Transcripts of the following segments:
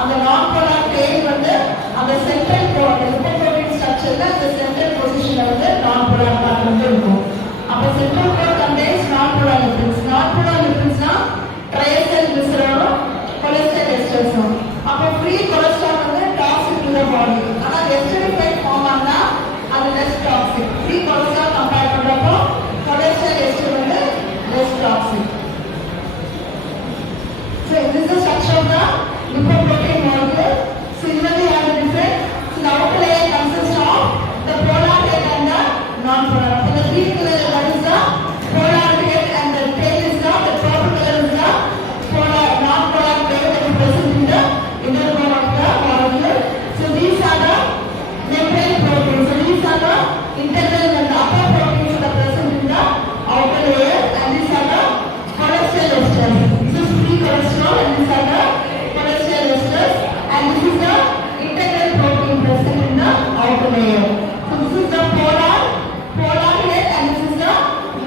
அந்த non-polar tail வந்து அந்த central lipoprotein structureல அந்த central positionல வந்து non-polar part வந்து இருக்கும். அப்ப central core contains non-polar lipids. Non-polar lipidsனா triacylglycerol, cholesterol esters. அப்ப free cholesterol வந்து toxic to the body. ஆனா esterified form ஆனா அது less toxic. Free cholesterol compare பண்றப்போ cholesterol ester வந்து less toxic. So this is the structure of the lipoprotein molecule. Similarly, have a different. So the outer layer consists of the polar tail and the non-polar. So the green color is the polar tail and the tail is the purple color is the polar non-polar tail that is present in the inner core of the molecule. So these are the membrane proteins. So these are the internal and the upper proteins that are present in the outer layer, and these are the cholesterol esters. This is free cholesterol and these are the cholesterol esters, and this is the integral protein present in the outer layer. So this is the polar tail and this is the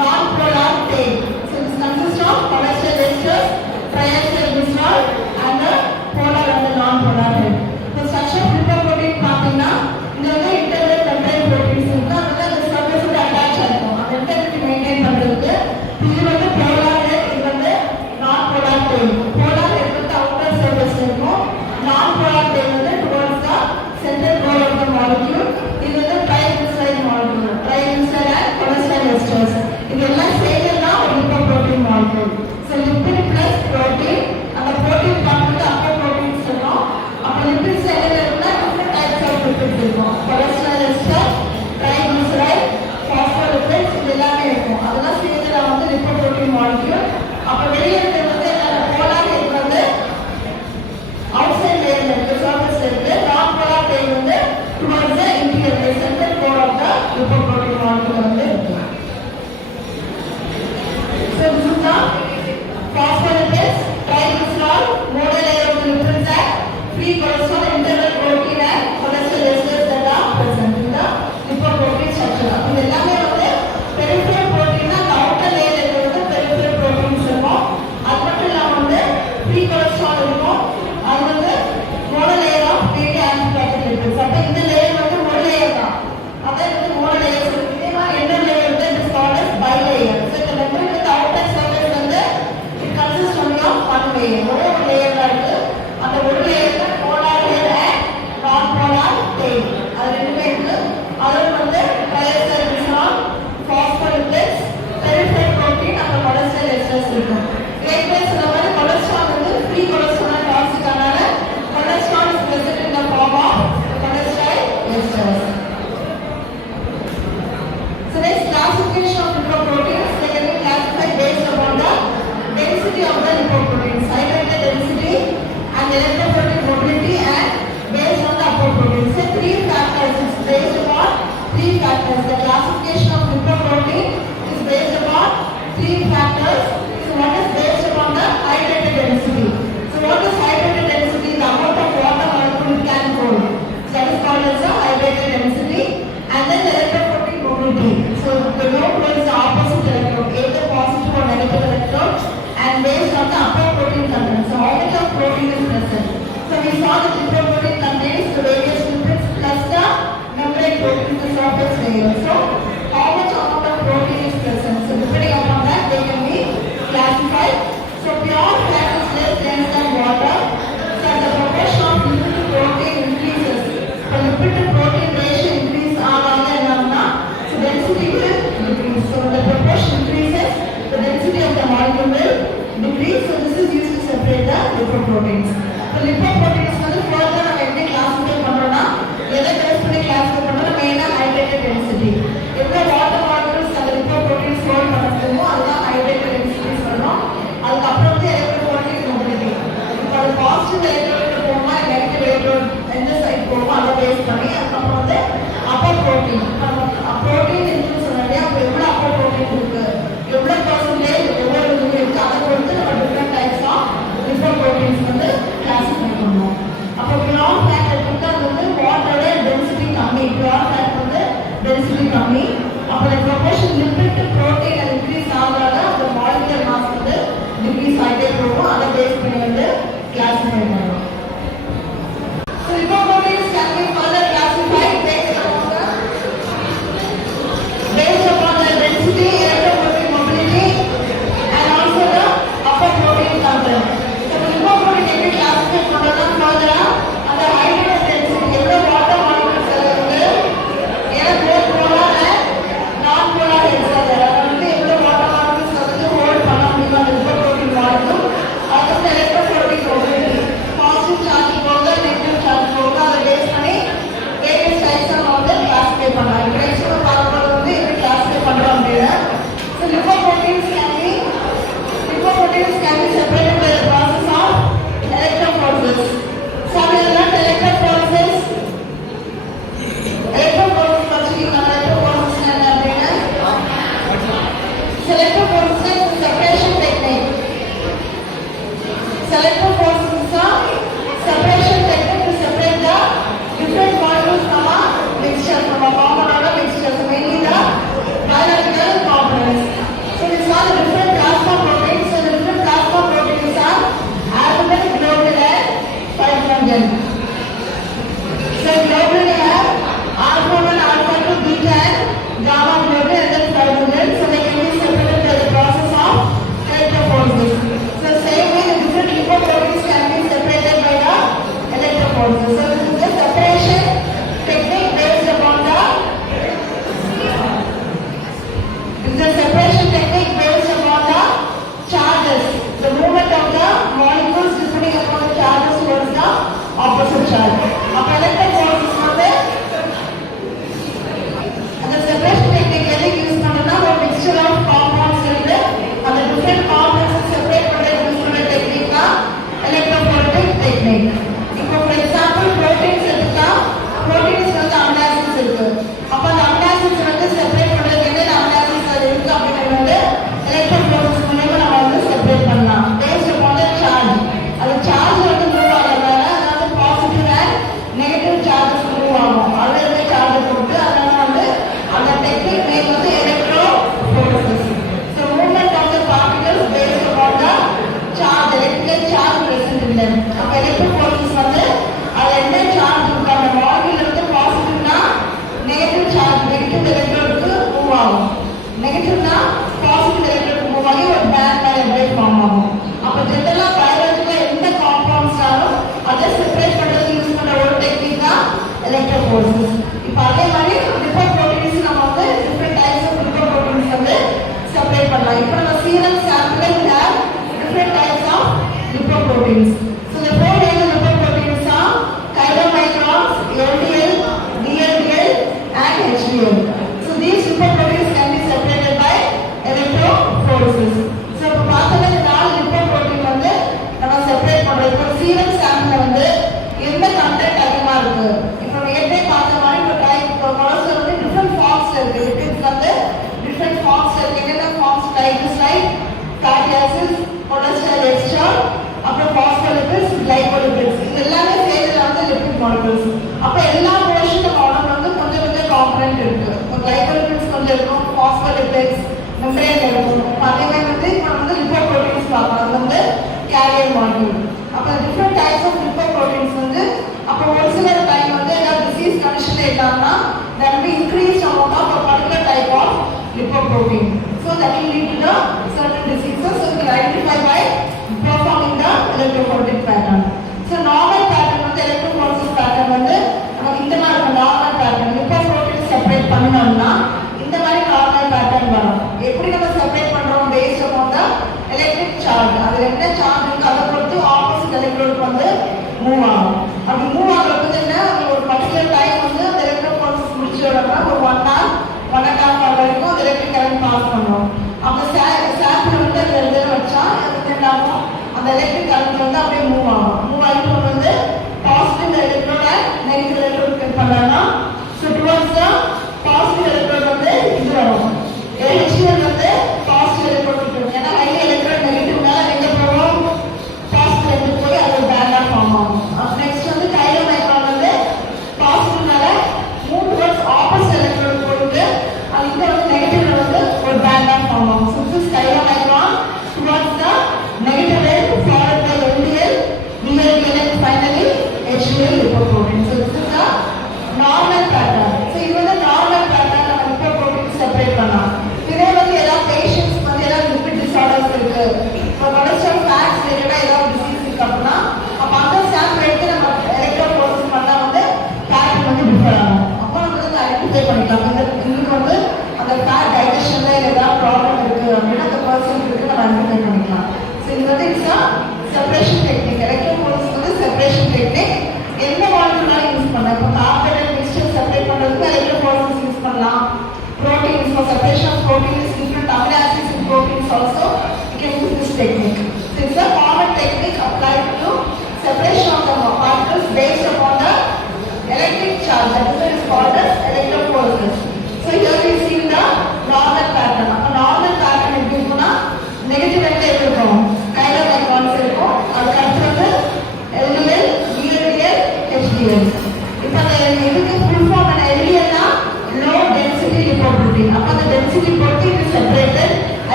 non-polar tail. So this consists of cholesterol esters, triacylglycerol and the polar and the non-polar tail. So structure of lipoprotein பார்த்தீங்கன்னா இந்த வந்து integral membrane proteins இருக்கு. அதனால அந்த surface ஓட attach ஆகும். அந்த integrity maintain பண்றதுக்கு இது வந்து polar tail, இது வந்து non-polar tail. Polar tail வந்து outer surface இருக்கும். Non-polar tail வந்து towards the central core of the molecule. இது வந்து triglyceride molecule. Triglyceride and cholesterol esters. இது எல்லாம் சேர்ந்தா ஒரு lipoprotein molecule. So lipid plus protein, அந்த protein part வந்து upper proteins சொல்றோம். அப்ப lipids என்னென்ன இருக்குன்னா different types of lipids இருக்கும். cholesterol ester, triglyceride, phospholipids இது எல்லாமே இருக்கும். அதெல்லாம் சேர்ந்தா வந்து lipoprotein molecule. அப்ப வெளியே இருக்கிறது வந்து polar tail வந்து outside layer இருக்கு, surface இருக்கு. non-polar tail வந்து towards the interior, the central core of the lipoprotein molecule வந்து இருக்கு. So this is the phospholipids, triglycerol, motor layer of the lipids and free cholesterol, internal protein and cholesterol esters that are present in the lipoprotein structure. இது எல்லாமே வந்து peripheral protein, அந்த outer layer இருக்கிறது peripheral proteins இருக்கும். அது மட்டும் இல்லாம வந்து free cholesterol இருக்கும். அது வந்து motor layer of fatty acidic lipids. அப்ப இந்த layer வந்து ஒரு layer தான். அதே வந்து motor layers இருக்கு. இதே மாதிரி inner layer வந்து is called as bilayer. So இந்த membrane with outer surface வந்து it consists only of one layer. ஒரே ஒரு layer தான் இருக்கு. அந்த ஒரு layer தான் polar tail and non-polar tail. அது ரெண்டுமே இருக்கு. அதோட வந்து triacylglycerol, phospholipids, peripheral protein and cholesterol esters இருக்கும். ஏற்கனவே சொன்ன மாதிரி cholesterol வந்து free cholesterol and toxic ஆனால cholesterol is present in the form of cholesterol esters. So next, classification of lipoproteins. They can be classified based upon the density of the lipoproteins, hydrated density and electroprotein mobility, and based on the upper proteins. So three factors is based upon three factors. The classification of lipoprotein is based upon three factors. So one is based upon the hydrated density. So what is hydrated density? The amount of water molecule it can hold. So that is called as the hydrated density. And then the electroprotein mobility. So the node is the opposite electrode, either positive or negative electrode, and based on the upper protein content. So how much of protein is present? So we saw that lipoprotein contains the various lipids plus the membrane protein, the surface layer. So how much amount of protein is present? So depending upon that, they can be classified. So pure fat is less dense than water. So the proportion of lipid to protein increases. So lipid to protein ratio increase so density will decrease. So the proportion increases, the density of the molecule will decrease. So this is used to separate the lipoproteins. So lipoproteins வந்து further நம்ம எப்படி classify பண்றோம்னா எதை பேஸ் பண்ணி classify பண்றோம்னா மெயினா hydrated density. எவ்வளவு water molecules அந்த lipoproteins ஹோல்ட் பண்ணுமோ அதுதான் hydrated density சொல்றோம். அதுக்கு அப்புறம் வந்து electroprotein mobility. இப்போ அது பாசிட்டிவ் எலக்ட்ரோட் போகுமா நெகட்டிவ் எலக்ட்ரோட் எந்த சைடு போகுமோ அதை பேஸ் பண்ணி அதுக்கப்புறம் வந்து upper protein. protein இருக்குன்னு சொன்னாலே அப்போ எவ்வளோ upper protein இருக்கு, எவ்வளோ percentage ஒவ்வொரு இதுவும் இருக்கு, அதை பொறுத்து நம்ம டிஃப்ரெண்ட் டைப்ஸ் ஆஃப் lipoproteins வந்து கிளாஸிஃபை பண்ணுவோம். அப்போ pure fat எடுத்துக்கிட்டா அது வந்து வாட்டரோட டென்சிட்டி டெக்னிக். இப்போ ஃபார் எக்ஸாம்பிள் புரோட்டீன்ஸ் எடுத்தா புரோட்டீன்ஸ் வந்து அமினோ ஆசிட்ஸ் இருக்கு. அப்ப அந்த அமினோ ஆசிட்ஸ் வந்து செப்பரேட் பண்றதுக்கு என்ன அமினோ ஆசிட்ஸ் அது இருக்கு அப்படிங்கிறது வந்து எலக்ட்ரோஃபோரேசிஸ் மூலமா நம்ம வந்து செப்பரேட் பண்ணலாம். பேஸ்ட் அப்பான் தி சார்ஜ். அது சார்ஜ் வந்து மூவ் ஆகிறதுனால அதாவது positive and negative charges move ஆகும். அதுல இருக்க சார்ஜ் கொடுத்து அதனால வந்து அந்த டெக்னிக் நேம் வந்து electrophoresis. So movement of the particles based upon the charge, electrical charge present in them. அப்ப எலக்ட்ரோஃபோரேசிஸ் வந்து அதுல என்ன சார்ஜ் இருக்கு அந்த மாலிகுல் இருந்து பாசிட்டிவ்னா நெகட்டிவ் சார்ஜ் நெகட்டிவ் எலக்ட்ரோடுக்கு மூவ் ஆகும். நெகட்டிவ்னா பாசிட்டிவ் எலக்ட்ரோடுக்கு மூவ் ஆகி ஒரு பேண்ட் மாதிரி ஃபார்ம் ஆகும். அப்ப ஜெனரலா பயாலஜில எந்த காம்பவுண்ட்ஸாலும் அதை செப்பரேட் பண்றதுக்கு யூஸ் பண்ற ஒரு டெக்னிக் தான் எலக்ட்ரோஃபோரேசிஸ். இப்ப அதே மாதிரி லிப்போப்ரோட்டீன்ஸ் நம்ம வந்து டிஃபரெண்ட் டைப்ஸ் ஆஃப் லிப்போப்ரோட்டீன்ஸ் வந்து செப்பரேட் பண்ணலாம். இப்போ நம்ம சீரம் சாம்பிள்ல we have different types of lipoproteins. So the four major lipoproteins are chylomicrons, LDL, VLDL and HDL. So these lipoproteins can be separated by electrophoresis. So இப்போ பார்த்தோம்னா இந்த நாலு லிப்போப்ரோட்டீன் வந்து நம்ம செப்பரேட் பண்றோம். இப்போ சீரம் சாம்பிள்ல வந்து எந்த கண்டென்ட் அதிகமா இருக்கு? இப்போ ஏற்கனவே பார்த்த மாதிரி இப்போ டைப் கொலஸ்ட்ரால் வந்து டிஃபரெண்ட் ஃபார்ம்ஸ்ல இருக்கு. லிபிட்ஸ் வந்து டிஃபரெண்ட் ஃபார்ம்ஸ்ல இருக்கு. என்னென்ன forms triglyceride, fatty acids, cholesterol ester, அப்புறம் பாஸ்போலிபிட்ஸ், கிளைகோலிபிட்ஸ். இது எல்லாமே சேர்ந்து வந்து லிபிட் மாலிகுல்ஸ். அப்ப எல்லா போர்ஷன் நம்ம உடம்புல வந்து கொஞ்சம் கொஞ்சம் காம்பனன்ட் இருக்கு. இப்போ கிளைகோலிபிட்ஸ் கொஞ்சம் இருக்கும், பாஸ்போலிபிட்ஸ் மெம்பரேன் இருக்கும். அதே மாதிரி வந்து இப்போ வந்து லிப்போப்ரோட்டீன்ஸ் பார்க்கலாம். அது வந்து கேரியர் மாலிகுல். அப்ப டிஃபரெண்ட் டைப்ஸ் ஆஃப் லிப்போப்ரோட்டீன்ஸ் வந்து அப்போ ஒரு சில டைம் வந்து ஏதாவது டிசீஸ் கண்டிஷன்ல இருக்காங்கன்னா that will be increased amount of a particular type of lipoprotein. So that will lead to the certain diseases. So we identify by performing the electrophoretic pattern. So normal pattern வந்து electrophoresis pattern வந்து நமக்கு இந்த மாதிரி normal pattern lipoprotein separate பண்ணணும்னா இந்த மாதிரி normal pattern வரும். எப்படி நம்ம செப்பரேட் பண்றோம் பேஸ்ட் அப்பான் த எலக்ட்ரிக் சார்ஜ். அதுல என்ன சார்ஜ் இருக்கு அதை பொறுத்து ஆப்போசிட் எலக்ட்ரோடுக்கு வந்து மூவ் ஆகும். அப்படி மூவ் ஆகுறது என்ன ஒரு பர்டிகுலர் டைம் வந்து அந்த எலக்ட்ரோஃபோரசிஸ் முடிச்சோம்னா ஒரு 1 hour 1.5 hour வரைக்கும் அந்த எலக்ட்ரிக் கரண்ட் பாஸ் பண்ணுவோம். அப்ப சாம்பிள் வந்து அந்த இடத்துல வச்சா என்ன ஆகும்? அந்த எலக்ட்ரிக் கரண்ட் வந்து அப்படியே மூவ் ஆகும். மூவ் ஆகிட்டு வந்து பாசிட்டிவ் எலக்ட்ரோட நெகட்டிவ் எலக்ட்ரோட் கட் பண்ணலாம். So towards the positive electrode வந்து இது வரும். HCl வந்து பாசிட்டிவ் எலக்ட்ரோட் இருக்கும். ஏன்னா ஹை எலக்ட்ரோட் நெகட்டிவ் மேல எங்க போகும்? பாசிட்டிவ் எடுத்து போய் அது ஒரு பேண்டா ஃபார்ம் ஆகும். நெக்ஸ்ட் வந்து கைலோமைக்ரான் வந்து பாசிட்டிவ் மேல மூவ் டுவர்ட்ஸ் ஆப்போசிட் எலக்ட்ரோட் போயிட்டு அது இங்க வந்து நெகட்டிவ்ல வந்து ஒரு பேண்டா ஃபார்ம் ஆகும். So this chylomicron towards the negative end followed by LDL, VLDL and finally HDL lipoprotein. So this is the normal pattern. So இது வந்து normal pattern நம்ம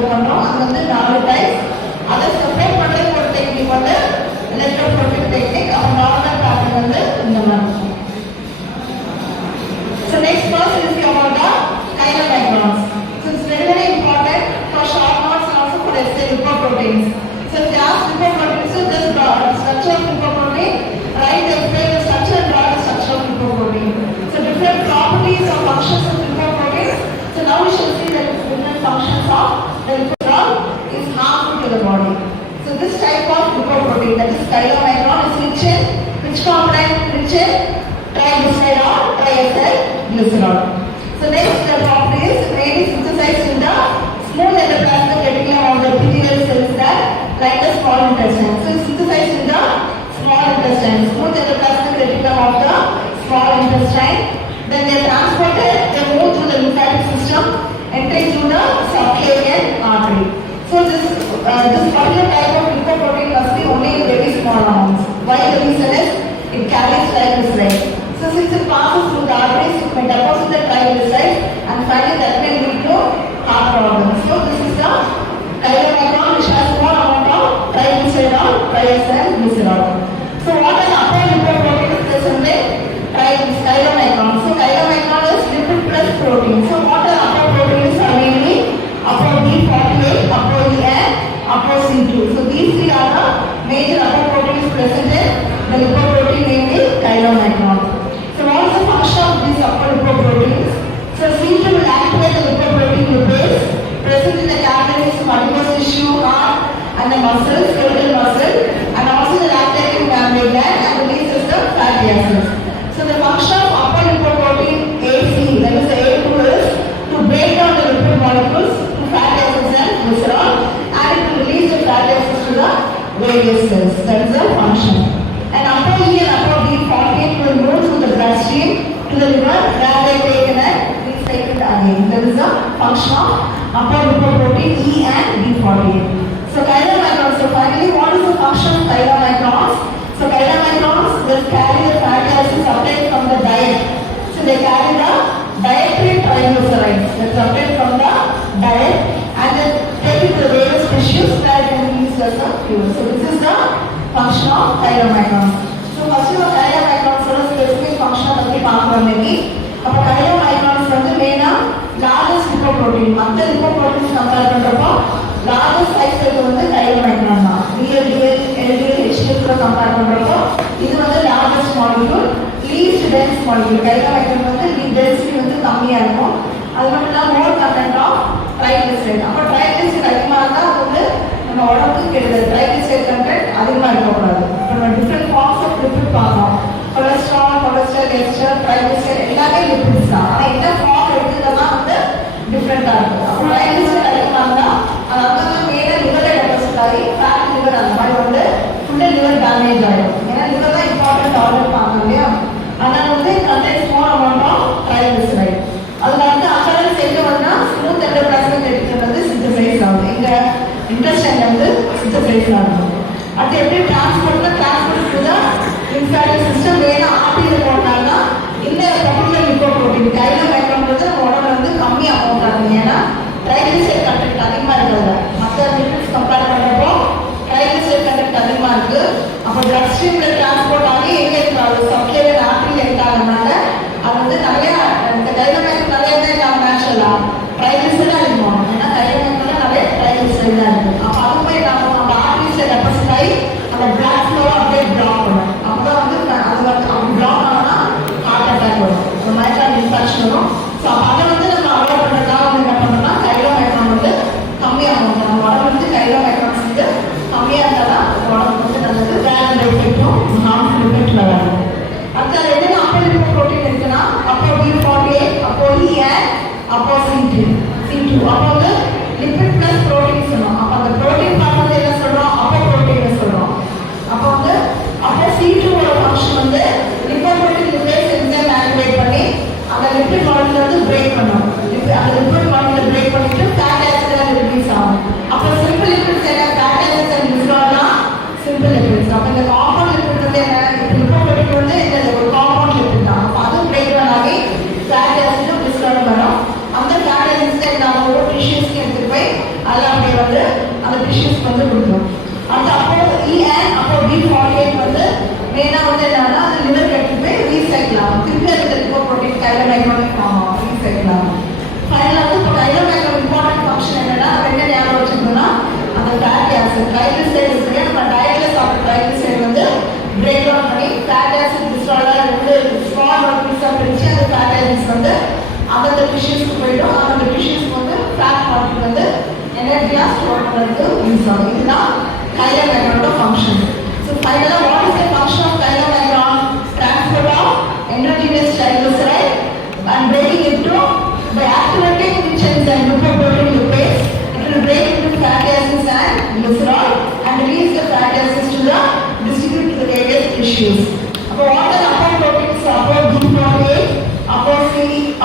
ட்ரான்ஸ்ஃபர் பண்ணோம். அது வந்து 4 டைப்ஸ். அதை சப்போர்ட் பண்ணுற ஒரு டெக்னிக் வந்து எலக்ட்ரோப்ரோட்டிக் டெக்னிக். அப்போ நார்மல் பேட்டர்ன் வந்து இந்த மாதிரி. So next person is about the chylomicrons. So it's very very important for short notes and also for essay lipoproteins. So if they ask lipoproteins, so this structure of lipoprotein, right? They explain the structure and draw the structure of lipoprotein. So different properties or functions of lipoproteins. So now we shall see that different functions of the lipoprotein is harmful to the body. So this type of lipoprotein, that is chylomicron, is rich in which component? Rich in triglycerol, triacylglycerol. So next the property is mainly synthesized in the small endoplasmic reticulum of the epithelial cells that line the small intestine. So it's synthesized in the small intestine, smooth endoplasmic reticulum of the small intestine. Then they are transported, they move through the lymphatic system, entering through the subclavian artery. So this particular type of lipoprotein must be only in very small amounts. Why? The reason is it carries triglycerides. So since it passes through the arteries, it may deposit the triglycerides and finally that may lead to heart problems. So this is the chylomicron which has more amount of triglycerol, triacylglycerol. So what are the upper lipoproteins present in chylomicron? So chylomicron is lipid plus protein. So what are upper proteins are mainly upper B48, upper E and upper C2. So these three are the major upper proteins present in the lipoprotein namely chylomicron. So what is the function of these upper lipoproteins? So C2 will activate the lipoprotein lipase present in the capillaries of adipose tissue, heart and the muscles, skeletal muscle, and also the lactating mammary gland and releases the fatty acids. So the function of upper lipoprotein AC, that is the A2, is to break down the lipid molecules to fatty acids and glycerol and to release the fatty acids to the various cells. That is the function. And upper E and upper B48 will move through the bloodstream to the liver where they are taken and recycled again. That is the function of upper lipoprotein E and B48. So chylomicrons. So finally, what is the function of chylomicrons? So chylomicrons will carry the fatty acids obtained from the diet. So they carry the dietary triglycerides that's obtained from the diet and then take it to the various tissues where it can be used as a fuel. So this is the function of chylomicrons. So first of all, chylomicrons oda specific function பத்தி பார்க்கறோம் இன்னைக்கு. அப்ப chylomicrons வந்து மெயினா largest lipoprotein. மற்ற lipoproteins compare பண்றப்போ largest size வந்து chylomicron தான். VLDL, LDL, HDL கூட கம்பேர் பண்றப்போ இது வந்து largest molecule, least dense molecule. chylomicron வந்து density வந்து கம்மியா இருக்கும். அது மட்டும் இல்லாம more content of triglyceride. அப்ப triglyceride அதிகமா இருந்தா அது வந்து நம்ம உடம்புக்கு கெடுதல். triglyceride content அதிகமா இருக்கக்கூடாது. நம்ம different forms of lipid பார்த்தோம். cholesterol, ester, triglyceride எல்லாமே lipids தான். ஆனா என்ன form எடுத்துக்கிறதா வந்து டிஃபரெண்டா இருக்கு. அப்ப triglyceride அதிகமா இருந்தா அது அங்கங்க மேல liver deposit ஆகி fat liver அந்த மாதிரி வந்து full liver damage ஆயிடும். ஏன்னா liver தான் important organ பாங்க இல்லையா? அதனால வந்து contains more amount of triglyceride. அதுல வந்து அப்பறம் எங்க வந்தா smooth endoplasmic reticulum வந்து synthesize ஆகுது. இந்த intestine வந்து synthesize ஆகுது. அது எப்படி transport to the lymphatic system வேணா ஆர்டரியில போனாங்கன்னா இந்த particular lipoprotein chylomicron வந்து நம்ம உடம்புல வந்து கம்மி அமௌண்ட் ஆகும். ஏன்னா triglyceride content அதிகமா இருக்கிறது. மற்ற lipids கம்பேர் பண்றப்போ triglyceride content அதிகமா இருக்கு. அப்ப blood streamல transport ஆகி எங்க இருக்காது subclavian artery இருக்காதனால அது வந்து நிறைய இந்த chylomicron நிறைய தான் நேச்சுரலா triglyceride அதிகமாகும். ஏன்னா chylomicronல நிறைய triglyceride தான் இருக்கு. அப்ப அது போய் நம்ம arteries டெபாசிட் ஆகி அந்த blood flow அப்படியே பிளாக் பண்ணும். அப்பதான் வந்து அது அப்படி பிளாக் ஆனா ஹார்ட் அட்டாக் வரும், ஒரு மைக்ரான் இன்ஃபெக்ஷன் வரும். ஸோ அதை வந்து நம்ம அவாய்ட் பண்ணுறதுக்காக வந்து என்ன பண்ணோம்னா chylomicron வந்து கம்மியாகும். நம்ம உடம்பு வந்து chylomicrons வந்து கம்மியாக இருந்தால் உடம்பு வந்து நல்லது. வேற எஃபெக்டும் ஹார்ம்ஃபுல் எஃபெக்ட் வராது. அடுத்து அது என்னென்ன அப்போ லிப்போப்ரோட்டீன் இருக்குன்னா அப்போ B48, அப்போ E and அப்போ C2. அப்போ வந்து லிப்பிட் பிளஸ் ப்ரோட்டீன் சொல்லுவோம். அப்போ அந்த ப்ரோட்டீன் பார்ட் வந்து என்ன சொல்கிறோம்? அப்போ ப்ரோட்டீன் சொல்கிறோம். அப்போ வந்து அப்போ C2 ஓட ஃபங்க்ஷன் வந்து லிப்போப்ரோட்டீன் லிப்பேஸ் என்சைம் ஆக்டிவேட் பண்ணி அந்த லிப்பிட் மாலிகுலை வந்து பிரேக் பண்ணும். அந்த லிப்பிட் மாலிகுலை பிரேக் பண்ணிட்டு ஃபேட் ஆசிட் ரிலீஸ் ஆகும். அப்போ சிம்பிள் லிப்பிட்ஸ் என்ன? ஃபேட் ஆசிட் அண்ட் கிளிசரால்னா சிம்பிள் லிப்பிட்ஸ். அப்போ இந்த காம்பவுண்ட் லிப்பிட் வந்து என்ன? லிப்போப்ரோட்டீன் வந்து இந்த ஒரு காம்பவுண்ட் லிப்பிட் தான். அப்போ அதுவும் பிரேக் பண்ணாலே ஃபேட் ஆசிட்டும் கிளிசராலும் வரும். அந்த ஃபேட் ஆசிட் நம்ம ஒரு டிஷ்யூஸ்க்கு அதில் அப்படியே வந்து அந்த டிஷ்யூஸ் வந்து கொடுக்கும். அடுத்து அப்போ அண்ட் அப்போ B48 வந்து மெயினாக வந்து என்னன்னா அது லிவர் எடுத்துட்டு போய் ரீசைக்கிள் ஆகும். திருப்பி அதுக்கு லிப்போப்ரோட்டீன் கைலோமைக்ரோனிக் ஃபார்ம் ஆகும், ரீசைக்கிள் ஆகும். ஃபைனலாக வந்து இப்போ கைலோமைக்ரோன் இம்பார்ட்டன்ட் ஃபங்க்ஷன் என்னன்னா நம்ம என்ன ஞாபகம் வச்சுக்கணும்னா அந்த ஃபேட்டி ஆசிட் ட்ரைகிளிசரைடு இருக்கு. நம்ம டயட்ல சாப்பிட்ற ட்ரைகிளிசரைடு வந்து பிரேக் டவுன் பண்ணி ஃபேட்டி ஆசிட் டிஸ்ட்ராய்டர் வந்து ஸ்மால் மாலிக்யூல்ஸாக பிரித்து அந்த ஃபேட்டி ஆசிட்ஸ் வந்து அந்தந்த டிஷ்யூஸ்க்கு போயிடும். அந்த டிஷ்யூஸ்க்கு வந்து ஃபேட் மாலிக்யூல் வந்து எனர்ஜியாக ஸ்டோர் பண்ணுறதுக்கு யூஸ் ஆகும். இதுதான் கைலோமைக்ரோனோட ஃபங்க்ஷன். ஸோ ஃபைனலாக what is the function of chylomicron? Transport of endogenous triglyceride and breaking it to by activating which enzyme lipoprotein lipase. It will break into fatty acids and glycerol and release the fatty acids to the distribute to the various tissues. Now what are the upper proteins? Upper B48, upper C,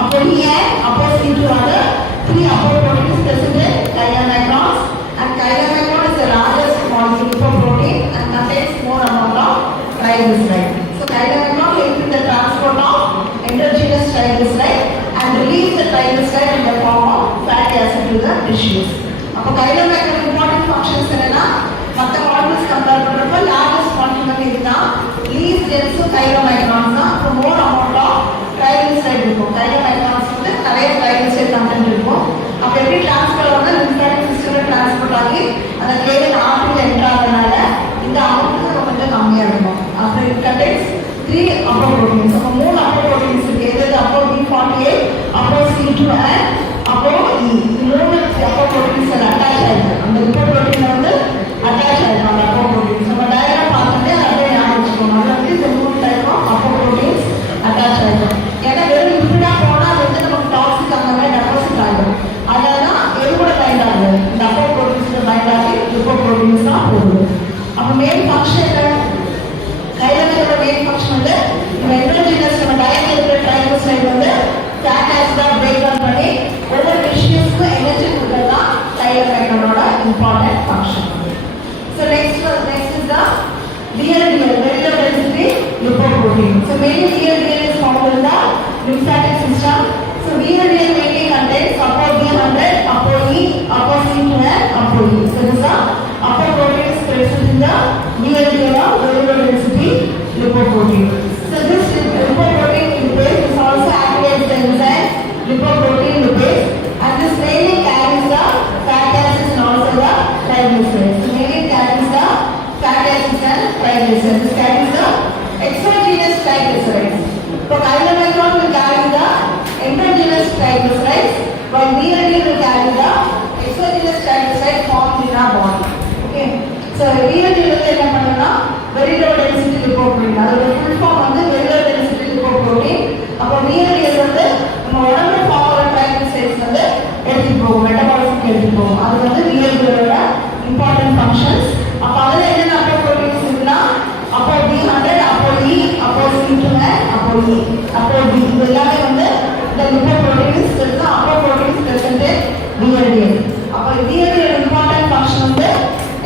upper E and upper C2 are the three upper proteins present in chylomicrons, and chylomicron is the largest molecule lipoprotein and contains more amount of triglyceride. So chylomicron helps in the transport of endogenous triglyceride and release the triglyceride in the form of fatty acid to the tissues. அப்போ கைலோமைக்ரான் important functions என்னன்னா மற்ற molecules compare பண்ணுறப்போ largest molecule வந்து இதுதான். லீஸ்ட் டென்ஸும் கைலோமைக்ரான்ஸ் தான். அப்போ மோர் அமௌண்ட் ஆஃப் ட்ரைகிளிசரைடு இருக்கும். கைலோமைக்ரான்ஸ் வந்து நிறைய ட்ரைகிளிசரைடு கண்டென்ட் இருக்கும். அப்போ எப்படி டிரான்ஸ்பர் ஆகுது லிம்ஃபாட்டிக் சிஸ்டமில் டிரான்ஸ்போர்ட் ஆகி அந்த கேவன் ஆர்டரியில் என்ட்ரு ஆகிறதுனால இந்த அமௌண்ட் கொஞ்சம் கம்மியாக இருக்கும். அப்புறம் இட் கண்டென்ஸ் 3 upper proteins. அப்போ 3 upper proteins இருக்கு. எது upper B48, upper C2 and upper E. இந்த 3 upper proteins அட்டாச் ஆயிருக்கு. அந்த lipoprotein வந்து அட்டாச் ஆயிருக்கு அந்த upper proteins. நம்ம டயக்ராம் பார்த்தோன்னே அப்படியே ஞாபகம் வச்சுக்கணும். அதில் வந்து இந்த 3 type of upper proteins attach ஆயிருக்கு. ஏன்னா வெறும் லிப்பிடாக போனால் அது வந்து நமக்கு டாக்ஸிக் அந்த மாதிரி டெபாசிட் ஆகிடும். அதெல்லாம் எது கூட பைண்ட் ஆகுது? இந்த upper proteins பைண்ட் ஆகி lipoproteins தான் போகுது. அப்போ மெயின் ஃபங்க்ஷன் என்ன? கைலோமைக்ரோனோட மெயின் ஃபங்க்ஷன் வந்து நம்ம எண்டோஜெனஸ் நம்ம டயட்ல இருக்கிற ட்ரைகிளிசரைடு வந்து ஃபேட் ஆசிடா பிரேக் டவுன் பண்ணி ஒவ்வொரு டிஷ்யூஸ்க்கு எனர்ஜி கொடுக்கறது தான் கைலோமைக்ரோனோட important function. So next is the VLDL, very low density lipoprotein. So mainly VLDL is found in the lymphatic system. So VLDL mainly contains upper B100, upper E, upper C2 and upper E. So these are upper proteins present in the VLDL of very low density lipoprotein. So this lipoprotein lipase is also activates the enzyme lipoprotein lipase, and this mainly carries the fatty acids and also the triglycerides. So mainly carries the fatty acids and triglycerides. This carries the exogenous triglycerides. So chylomicron will carry the endogenous triglycerides, while VLDL will carry the exogenous triglycerides formed in our body. Okay. So VLDL வந்து என்ன பண்ணுன்னா very low density lipoprotein. அதோட full form வந்து very low density lipoprotein. அப்போ VLDL வந்து நம்ம உடம்புல ஃபார்ம் ஆகிற triglycerides வந்து எடுத்துட்டு போகும், மெட்டபாலிசம் எடுத்துட்டு போகும். அது வந்து VLDL-ஓட இம்பார்ட்டன்ட் ஃபங்க்ஷன்ஸ். அப்போ அதில் என்னென்ன அப்போ ப்ரோட்டீன்ஸ் இருக்குன்னா அப்போ B100, அப்போ E, அப்போ C2 அப்போ E, அப்போ D. இது எல்லாமே வந்து இந்த lipoproteins இருக்கு. அப்போ ப்ரோட்டீன்ஸ் present in VLDL. அப்போ VLDL இம்பார்ட்டன்ட் ஃபங்க்ஷன் வந்து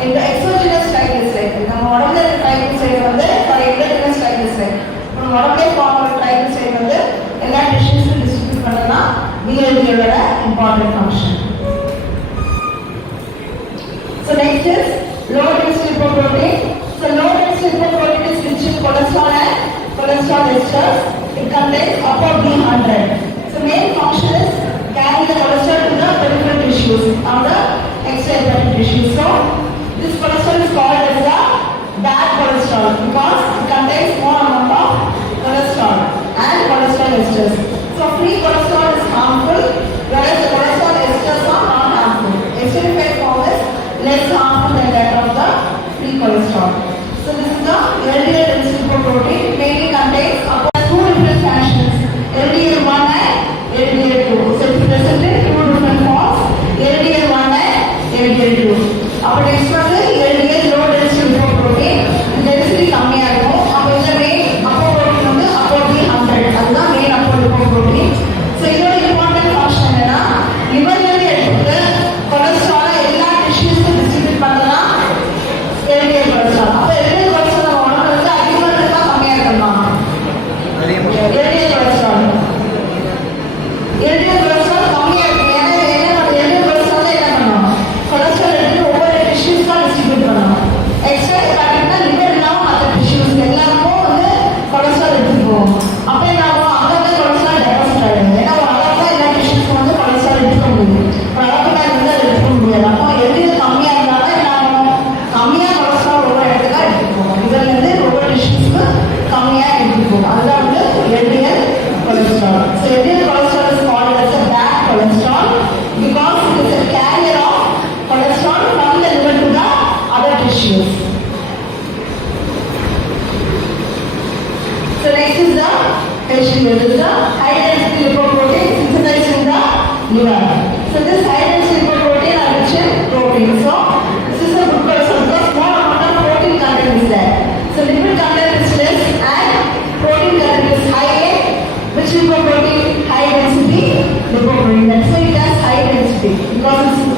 இந்த எக்ஸோஜெனஸ் ட்ரைகிளிசரைடு. நம்ம உடம்புல இருக்க ட்ரைகிளிசரைடு வந்து ஃபார் எண்டோஜெனஸ் ட்ரைகிளிசரைடு. நம்ம உடம்புல ஃபார்ம் ஆகிற ட்ரைகிளிசரைடு வந்து எல்லா டிஷ்யூஸ்க்கும் டிஸ்ட்ரிபியூட் பண்ணனா VLDL-ஓட important function. So next is low density lipoprotein. So low density lipoprotein is rich in cholesterol and cholesterol esters. It contains upper B100. So main function is carry the cholesterol to the peripheral tissues or the extrahepatic tissues. So this cholesterol is called as the bad cholesterol because it contains more amount of cholesterol and cholesterol esters. So free cholesterol is harmful, whereas the cholesterol esters are not harmful. Esterified form is less harmful than that of the free cholesterol. So this is the LDL density lipoprotein. Mainly contains two different functions, LDL1 and LDL2. So it is present in two different forms, LDL1 and LDL2. அப்போ நெக்ஸ்ட் வந்து LDL low density lipoprotein. Density கம்மியாக இருக்கும். அப்போ இந்த மெயின் அப்போ ப்ரோட்டீன் வந்து அப்போ B100. அதுதான் மெயின் அப்போ lipoprotein. ஸோ இதோட இம்பார்ட்டன்ட் ஃபங்க்ஷன் என்னன்னா லிவர்லேருந்து எடுத்துட்டு கொலஸ்ட்ராலை எல்லா டிஷ்யூஸ்க்கும் டிஸ்ட்ரிபியூட் பண்ணலாம் LDL கொலஸ்ட்ரால். அப்போ LDL கொலஸ்ட்ரால் நம்ம உடம்புல வந்து அதிகமாக இருக்கா கம்மியாக இருக்கணும்? LDL கொலஸ்ட்ரால் கம்மியாக இருக்கும். ஏன்னா என்ன LDL கொலஸ்ட்ரால் என்ன பண்ணும்?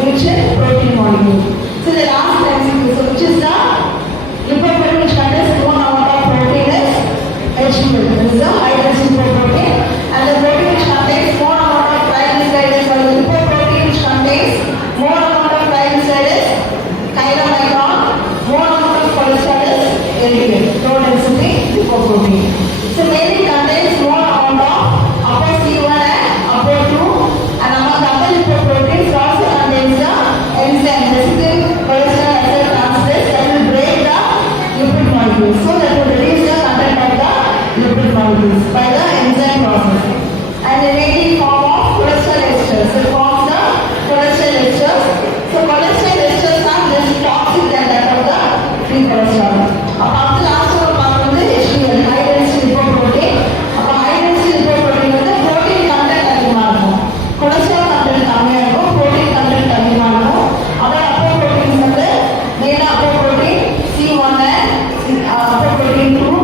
which is protein molecule. So the last MCQ, so which is the lipoprotein which contains more amount of protein is HDL. This is the high density lipoprotein, and the protein which contains more amount of triglycerides, or the lipoprotein which contains more amount of triglycerides, chylomicron, more amount of cholesterol is LDL, low density lipoprotein. So mainly contains more amount of upper C1 and upper 2, and among other lipoproteins also contains the enzyme, recyclic cholesterol acid transferase, that will break the lipid molecules. So that will reduce the content of the lipid molecules by the enzyme process. And the remaining form of cholesterol esters. It forms the cholesterol esters. So cholesterol esters are less toxic than that of the free cholesterol. Apart the last one பார்க்கும் போது HDL, high density lipoprotein. அப்ப high density lipoprotein வந்து protein content அதிகமா இருக்கும், cholesterol content கம்மியா இருக்கும், protein content அதிகமா இருக்கும். அப்புறம் upper proteins வந்து main upper protein C1 and upper protein 2.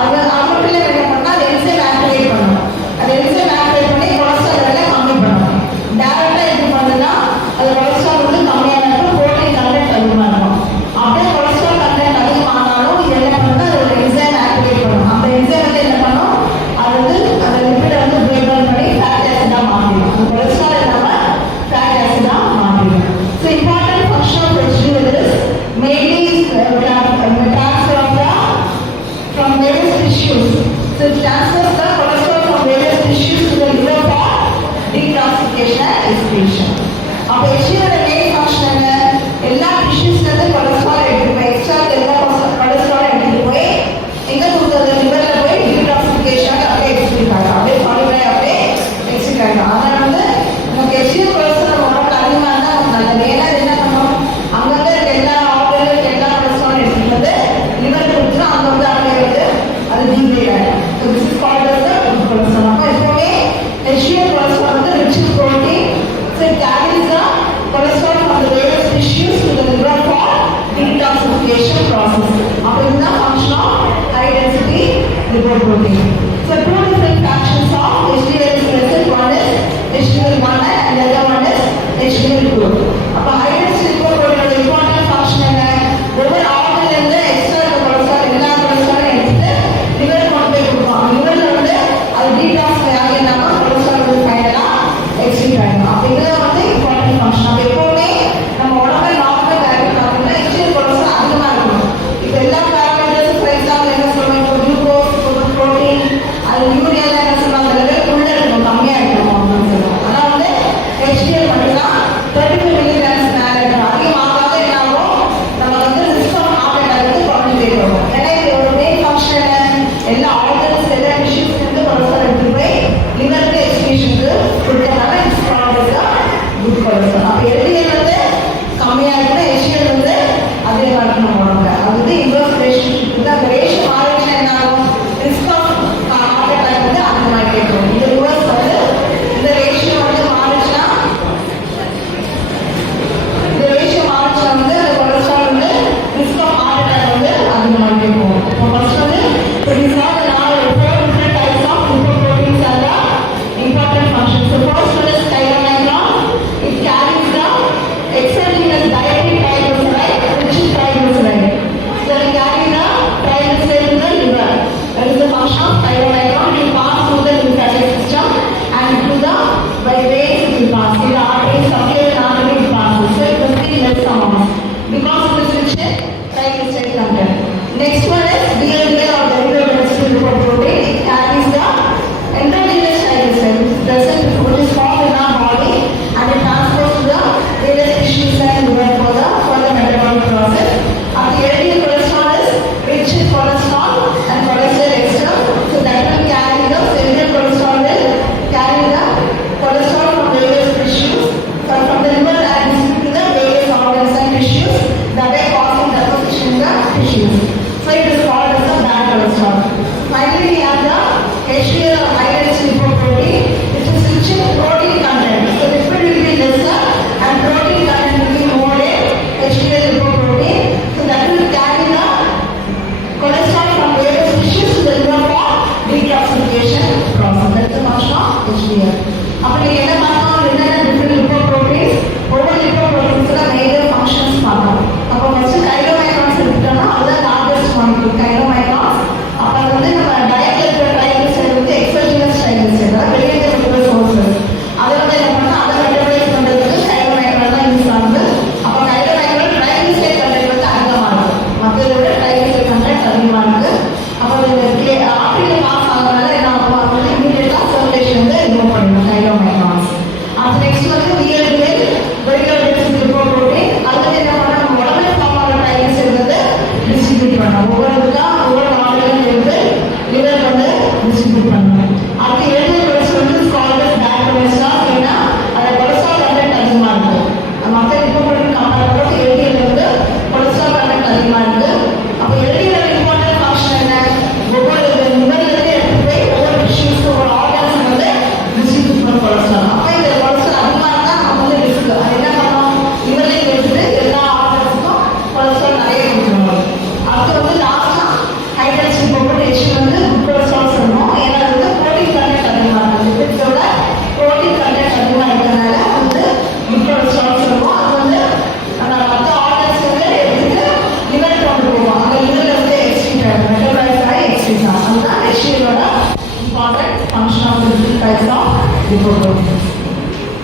அது அவங்களே என்ன பண்ணா enzyme activate பண்ணும். அது enzyme activate பண்ணி cholesterol level கம்மி பண்ணும். டைரக்டா இது பண்ணுனா அது cholesterol வந்து கம்மியா இருக்கும், protein content அதிகமா இருக்கும். அப்படியே cholesterol content அதிகமானாலும் இது என்ன பண்ணுனா அது ஒரு enzyme activate பண்ணும். அந்த enzyme வந்து என்ன பண்ணும், அது வந்து அந்த lipid வந்து break down பண்ணி fatty acid ஆ மாத்திடும். அந்த cholesterol இல்லாம fatty acid ஆ மாத்திடும். So important function of HDL is mainly transfer of the from various tissues. So it transfers the cholesterol from various tissues to the liver for detoxification and excretion. அப்ப HDL main function என்ன, எல்லா tissuesல இருந்து cholesterol எடுத்து போய் extra எல்லா cholesterol எடுத்து போய் எங்க கொடுத்தது, liverல போய் detoxification அப்படியே excrete ஆகும், அப்படியே solid ஆகி அப்படியே excrete ஆகும். அதனால வந்து நமக்கு HDL cholesterol உடம்புல அதிகமா இருந்தா நமக்கு நல்லது. ஏன்னா இது என்ன பண்ணும், அங்கங்க இருக்க எல்லா ஆர்கன்ல இருக்க எல்லா cholesterol எடுத்துட்டு வந்து liver கொடுத்துரும், அங்க வந்து அப்படியே வந்து அது degrade ஆகும். So this is called as the good cholesterol. அப்ப எப்பவுமே HDL cholesterol வந்து rich in protein. So it carries the cholesterol from the various tissues to the liver for detoxification process. அப்ப இதுதான் function of high density lipoprotein. So two different fractions of HDL is present. One is HDL1 and the other one is HDL2. அப்ப high density lipoprotein ஓட important function என்ன, ஒவ்வொரு ஆர்கன்ல இருந்து எக்ஸ்ட்ரா இருக்க cholesterol எல்லா cholesterol எடுத்து liver கொண்டு போய் கொடுப்பாங்க. liverல வந்து அது detoxify ஆகினாக்க cholesterol வந்து ஃபைனலா excrete ஆயிடும். அப்ப இதுதான் வந்து important function. அப்ப எப்பவுமே நம்ம உடம்புல நார்மல் வேல்யூ பார்த்தீங்கன்னா HDL cholesterol அதிகமா இருக்கும். இப்ப எல்லா பேராமீட்டர்ஸ் ஃபார் எக்ஸாம்பிள் என்ன சொல்லுவாங்க, இப்போ குளுக்கோஸ், புரோட்டீன், அது யூரியா என்ன சொல்லுவாங்க, லெவல் உள்ள இருக்கும், கம்மியா இருக்கும் அப்படின்னு சொல்லுவாங்க. ஆனா வந்து HDL மட்டும்தான் 35 மில்லிகிராம்ஸ் மேல இருக்கும். அதிகமாக என்ன ஆகும், நம்ம வந்து ரிஸ்க் ஆஃப் ஹார்ட் அட்டாக் வந்து குறைஞ்சிட்டே வரும். ஏன்னா இது ஒரு மெயின் ஃபங்க்ஷன் என்ன, எல்லா ஆர்கன்ஸ் எல்லா டிஷ்யூஸ்ல இருந்து cholesterol எடுத்து போய் லிவருக்கு எக்ஸ்கிரீஷனுக்கு கொடுத்தனால it's called as good cholesterol. அப்ப LDL வந்து கம்மியா இருக்குன்னா HDL வந்து அதிகமா இருக்கணும் உடம்புல. அது வந்து இன்வெர்ஸ் ரிலேஷன்ஷிப் இருக்கு. அந்த ரேஷியோ மாறிடுச்சுன்னா என்ன ஆகும், ரிஸ்க் ஆஃப் ஹார்ட் அட்டாக் வந்து அதிகமாகிட்டே இருக்கும். இந்த ரிவர்ஸ் வந்து இந்த ரேஷியோ வந்து மாறிடுச்சுன்னா வந்து அந்த cholesterol வந்து ரிஸ்க் ஆஃப் ஹார்ட் அட்டாக் வந்து அதிகமாகிட்டே போகும். இப்போ ஃபர்ஸ்ட் வந்து these are the now 4 different types of lipoproteins and the important functions. So first one is chylomicron. It carries the exogenous dietary triglyceride, which is triglyceride. So it carries the triglyceride in the liver. That is the function of chylomicron. It will pass through the lymphatic system and through the by veins it will pass. In the arteries, subcutaneous artery it passes. So it must be less amount because of this rich in triglyceride content. Next one is VLDL or derivative density lipoprotein. It carries the endogenous triglyceride which is formed in our body and it transfers to the various tissues like liver, function of the different types of lipoproteins.